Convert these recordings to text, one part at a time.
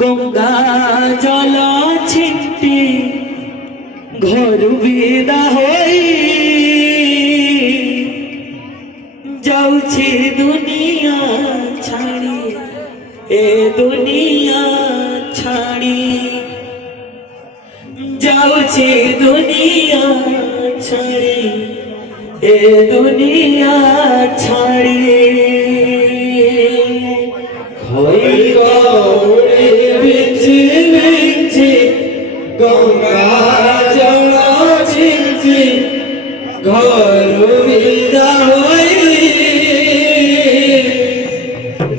গঙ্গা জল ছিটি ঘর বিদা হই যাଉଛି দুনিয়া ছাড়ি এ দুনিয়া ছাড়ি যাଉଛି দুনিয়া ছাড়ি এ দুনিয়া ছাড়ি হই গৌড়ে বিচি বিচি গঙ্গা জল ছিটি ঘর বিদা হই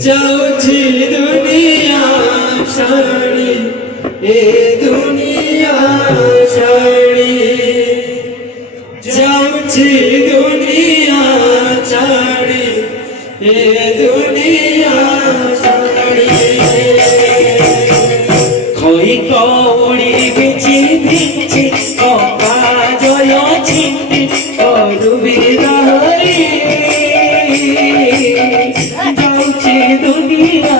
যাଉଛି দুনিয়া ছাড়ি এ দুনিয়া ছাড়ি যাଉଛି দুনিয়া ছাড়ি এ দুনিয়া ছাড়ি খই কৌড়ি বিচি বিচি গঙ্গা জল ছিটি ঘর বিদা হই যাଉଛି দুনিয়া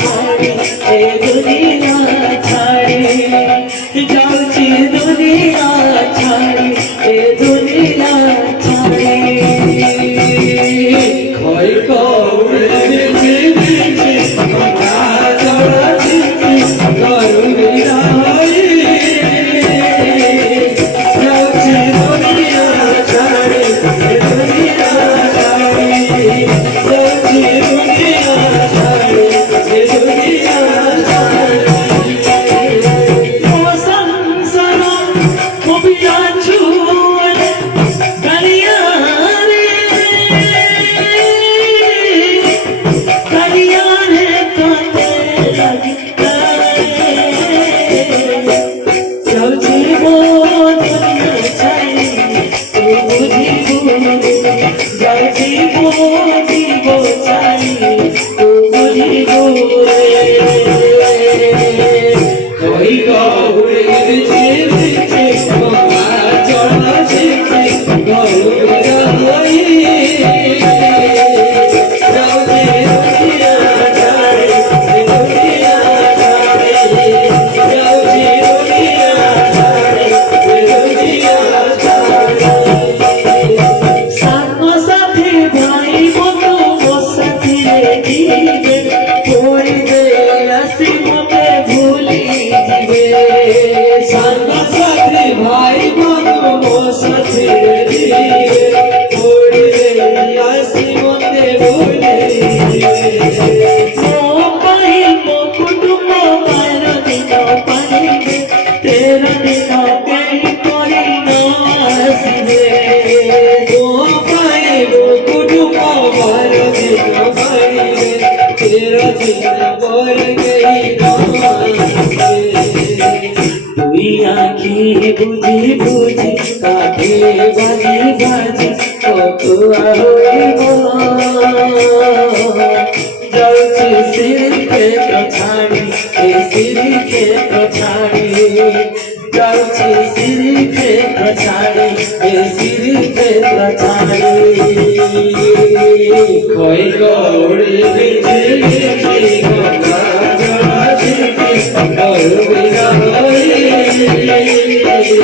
ছাড়ি এ দুনিয়া ছাড়ি যাଉଛି দুনিয়া ছাড়ি এ দুনিয়া ছাড়ি খই কৌড়ি বিচি বিচি গঙ্গা জল ছিটি ঘর বিদা হই যাଉଛି দুনিয়া ছাড়ি এ দুনিয়া ছাড়ি যাଉଛି দুনিয়া ছাড়ি এ দুনিয়া ছাড়ি ও সংসার কবিরা ছুঁয়ে কালিয়া রে কাঁদতে লাগি যাଉଛି দুনিয়া ছাড়ি তুই বুঝিবু যাଉଛି বুঝিব ছাড়ি তুই বুঝিবু কই গৌড়ে বিচি বিচি গঙ্গা জল ছিটি ঘর বিদা হই যাଉଛି দুনিয়া ছাড়ি এ দুনিয়া ছাড়ি যাଉଛି দুনিয়া ছাড়ি এ দুনিয়া ছাড়ি সাঙ্গ সাথী ভাই বন্ধু বসাথী রে দিবে পড়িবে আসি মতে ভুলি যাবে সাঙ্গ সাথী ভাই বন্ধু বসাথী রে দিবে পড়িবে আসি মতে ভুলি যাবে মো পাই মো কুটুম্ব বার দিন পাইবে তের দিন কেই করি না আসিবে মো পাই মো কুটুম্ব বার দিন পাইবে তের দিন পর কেই না আসিবে তুই আঁখি বুঝি বুঝি কাকে বাজি বাজি কত হইব যাଉଛି শ্রীক্ষেত্র ছাড়ি এ শ্রীক্ষেত্র ছাড়ি যাଉଛି শ্রীক্ষেত্র ছাড়ি এ শ্রীক্ষেত্র ছাড়ি খই গৌড়ে বিচি বিচি গঙ্গা জল ছিটি ঘর বিদা হই যাଉଛି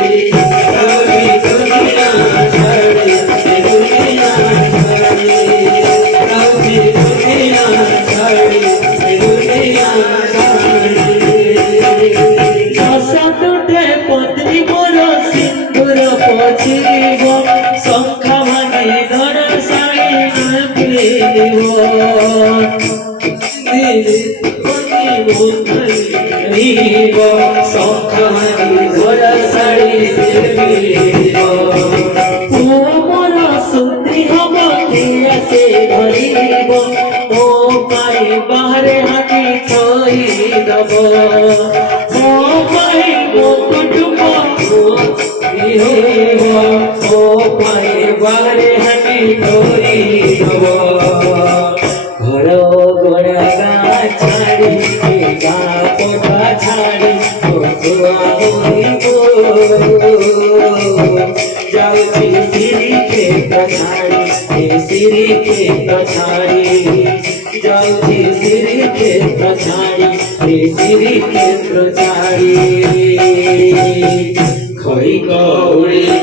দুনিয়া ছাড়ি এ দুনিয়া ছাড়ি যাଉଛି দুনিয়া ছাড়ি এ দুনিয়া ছাড়ি দশাটে পত্নী মোর সিন্দুর পচিব শঙ্খা ভাঙি ধর শাড়ি নাপিব শঙ্খা ভাঙি ধর শাড়ি সেবিব মোর সুন্দরী হব কিয়া সে ধরিব মো পাই বাহারে হাতি থই দব মো পাই মো কুটুম্ব হইব মো পাই বাহারে হাতি ধরি দব ঘর গোড়া গা ছাড়ি গা পোটা ছাড়ি হইব যাଉଛି শ্রীক্ষেত্র ছাড়ি এ শ্রীক্ষেত্র ছাড়ি যাଉଛି শ্রীক্ষেত্র ছাড়ি এ श्री क्षेत्र छाड़ी खई कौड़ी